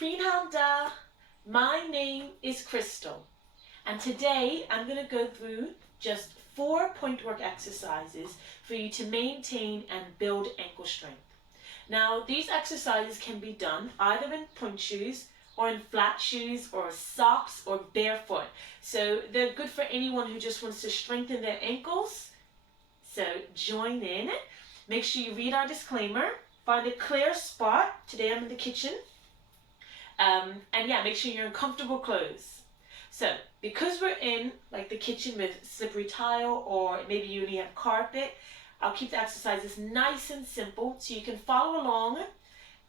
Goedemiddag, my name is Krystal, and today I'm going to go through just 4 point work exercises for you to maintain and build ankle strength. Now, these exercises can be done either in point shoes or in flat shoes or socks or barefoot. So they're good for anyone who just wants to strengthen their ankles. So join in. Make sure you read our disclaimer. Find a clear spot. Today I'm in the kitchen. And yeah, make sure you're in comfortable clothes. So because we're in like the kitchen with slippery tile, or maybe you only have carpet, I'll keep the exercises nice and simple so you can follow along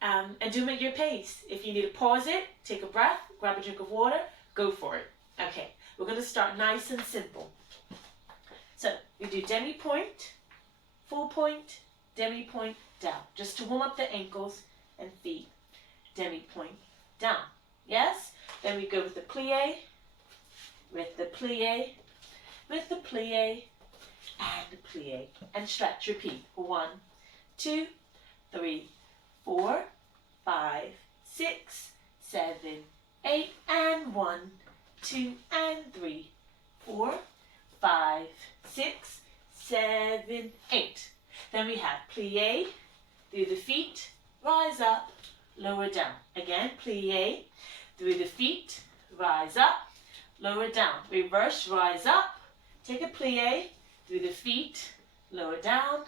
and do them at your pace. If you need to pause it, take a breath, grab a drink of water, go for it. Okay, we're going to start nice and simple. So we do demi point, full point, demi point, down, just to warm up the ankles and feet. Demi point, down. Yes? Then we go with the plie, with the plie, with the plie, and the plie. And stretch. Repeat. 1, 2, 3, 4, 5, 6, 7, 8, and 1, 2, and 3, 4, 5, 6, 7, 8. Then we have plie, through the feet, rise up, lower down. Again, plie, through the feet, rise up, lower down. Reverse, rise up, take a plie, through the feet, lower down,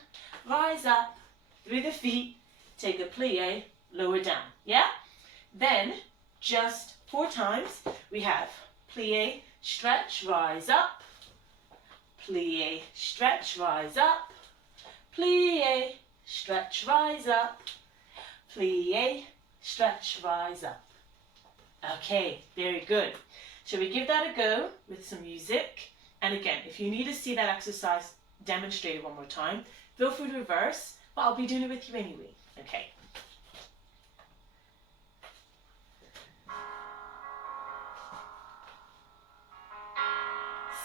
rise up, through the feet, take a plie, lower down. Yeah? Then, just 4 times, we have plie, stretch, rise up, plie, stretch, rise up, plie, stretch, rise up, plie, stretch, rise up. Okay, very good. Shall we give that a go with some music? And again, if you need to see that exercise demonstrated one more time, feel free to reverse, but I'll be doing it with you anyway. Okay.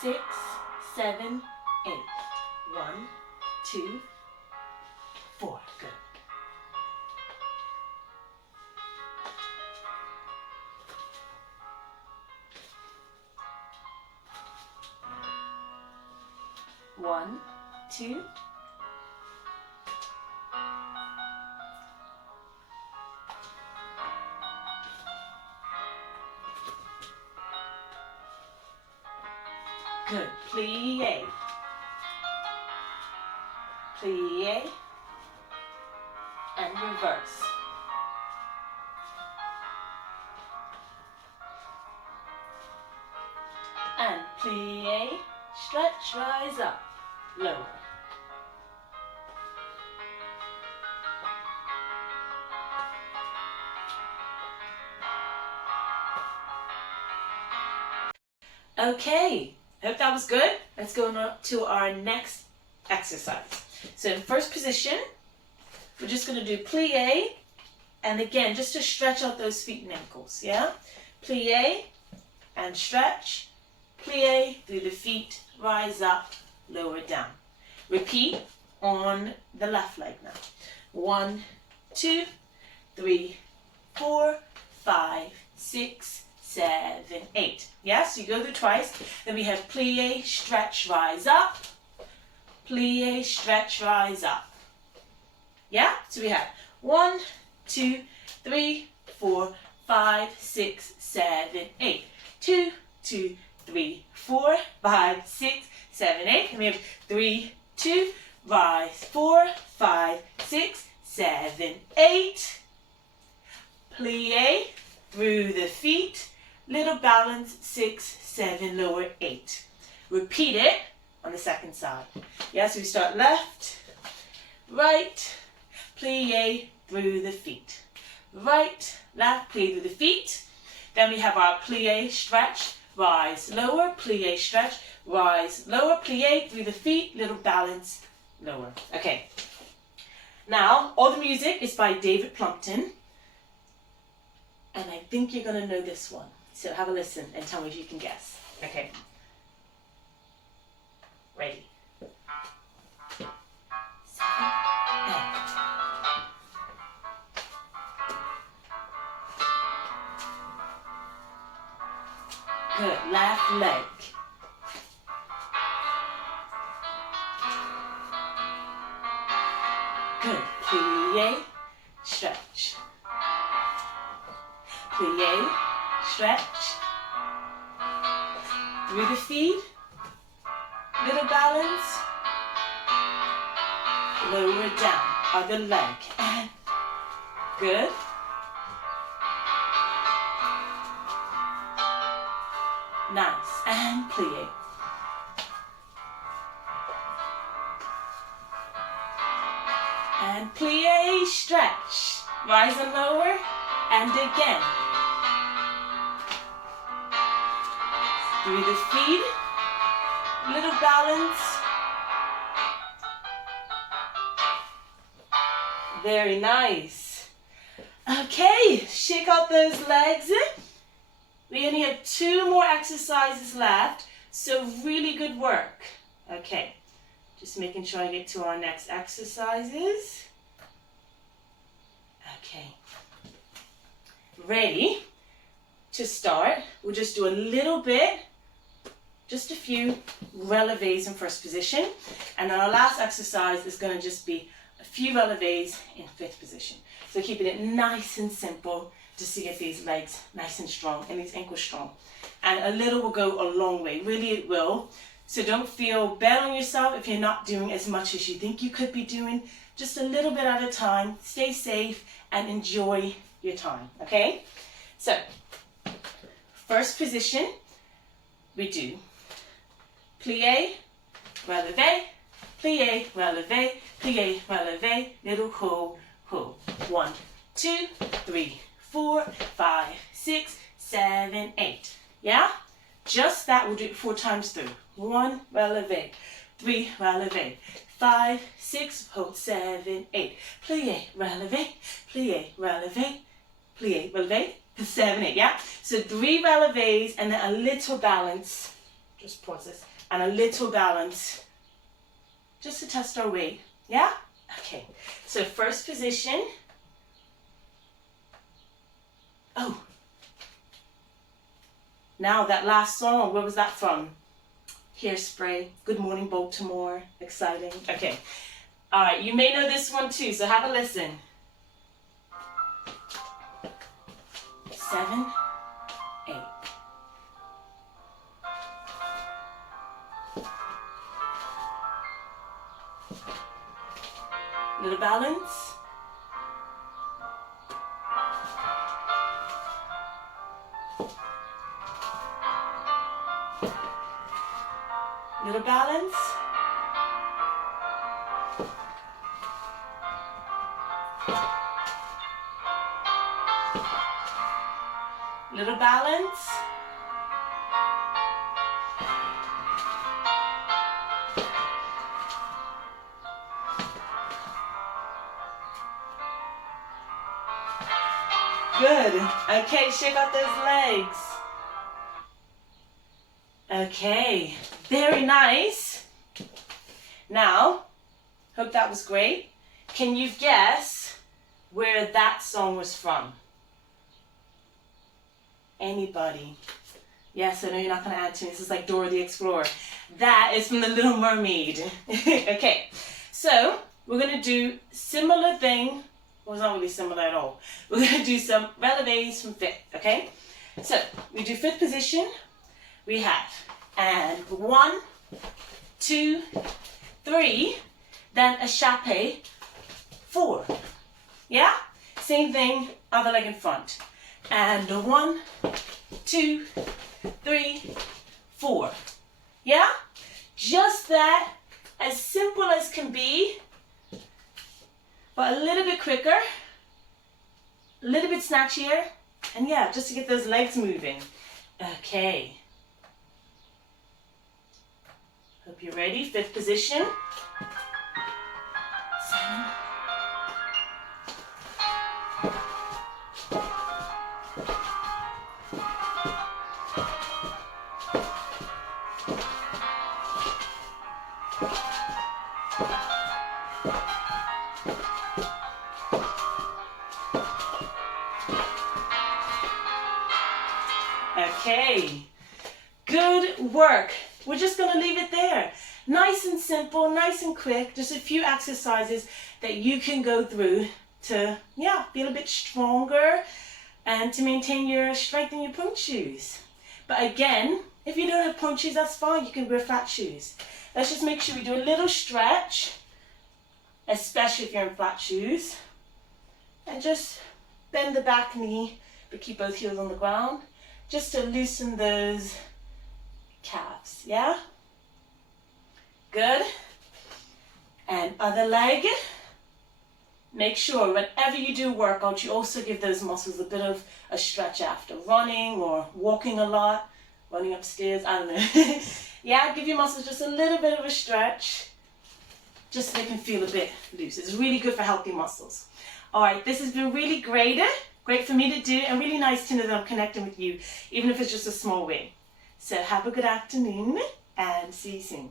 Six, 7, 8. 1, 2, 4. Good. One, 2. Good. Plie. Plie. And reverse. And plie, stretch, rise up, lower. Okay, hope that was good. Let's go on to our next exercise. So in first position, we're just going to do plie, and again, just to stretch out those feet and ankles, yeah? Plie and stretch, plie through the feet, rise up, lower down. Repeat on the left leg now. 1, 2, 3, 4, 5, 6, 7, 8. Yeah, so you go through twice. Then we have plie, stretch, rise up. Plie, stretch, rise up. Yeah, so we have 1, 2, 3, 4, 5, 6, 7, 8. 2, 2, 3, 4, 5, 6, 7, 8. And we have 3, 2, rise, 4, 5, 6, 7, 8. Plie through the feet, little balance, 6, 7, lower, 8. Repeat it on the second side. Yeah, so we start left, right, plie through the feet. Right, left, plie through the feet. Then we have our plie, stretch, rise, lower, plie, stretch, rise, lower, plie through the feet, little balance, lower. Okay. Now, all the music is by David Plumpton. And I think you're going to know this one. So have a listen and tell me if you can guess. Okay. Ready. 7, 8. Good, left leg. Good, plie, stretch. Plie, stretch. Through the feet, little balance. Lower down, other leg, and good. Nice, and plie. And plie, stretch. Rise and lower, and again. Through the feet, little balance. Very nice. Okay, shake out those legs. We only have 2 more exercises left, so really good work. Okay, just making sure I get to our next exercises. Okay, ready to start. We'll just do a little bit, just a few relevés in first position, and then our last exercise is going to just be a few relevés in 5th position. So keeping it nice and simple, just to get these legs nice and strong and these ankles strong. And a little will go a long way, really it will. So don't feel bad on yourself if you're not doing as much as you think you could be doing. Just a little bit at a time, stay safe and enjoy your time, okay? So, first position, we do plie, relevé, plie, relevé, plie, relevé, little ho, ho. 1, 2, 3, 4, 5, 6, 7, 8. Yeah? Just that, we'll do it 4 times through. 1, relevé, 3, relevé, 5, 6, hold, 7, 8. Plie, relevé, plie, relevé, plie, relevé, 7, 8, yeah? So 3 relevés and then a little balance. Just pause this. And a little balance. Just to test our weight, yeah? Okay, so first position. Oh. Now that last song, where was that from? Hairspray, Good Morning Baltimore, exciting. Okay, all right, you may know this one too, so have a listen. 7, 8. Little balance. Little balance. Little balance. Good. Okay, shake out those legs. Okay, very nice. Now, hope that was great. Can you guess where that song was from? Anybody? Yes, I know you're not going to answer. This is like Dora the Explorer. That is from The Little Mermaid. Okay, so we're going to do similar thing. Well, it's not really similar at all. We're going to do some relevés from 5th, okay? So we do 5th position. We have, and 1, 2, 3, then a chape, 4. Yeah? Same thing, other leg in front. And 1, 2, 3, 4. Yeah? Just that, as simple as can be, but a little bit quicker, a little bit snatchier, and yeah, just to get those legs moving. Okay. Hope you're ready. 5th position. 7. Okay, Good work. We're just going to leave it there. Nice and simple, nice and quick. Just a few exercises that you can go through to, feel a bit stronger and to maintain your strength in your pointe shoes. But again, if you don't have pointe shoes, that's fine. You can wear flat shoes. Let's just make sure we do a little stretch, especially if you're in flat shoes. And just bend the back knee, but keep both heels on the ground, just to loosen those calves, yeah? Good. And other leg. Make sure whenever you do workout, you also give those muscles a bit of a stretch after. Running or walking a lot, running upstairs, I don't know. Yeah, give your muscles just a little bit of a stretch, just so they can feel a bit loose. It's really good for healthy muscles. All right, this has been really great for me to do, and really nice to know that I'm connecting with you, even if it's just a small way. So have a good afternoon, and see you soon.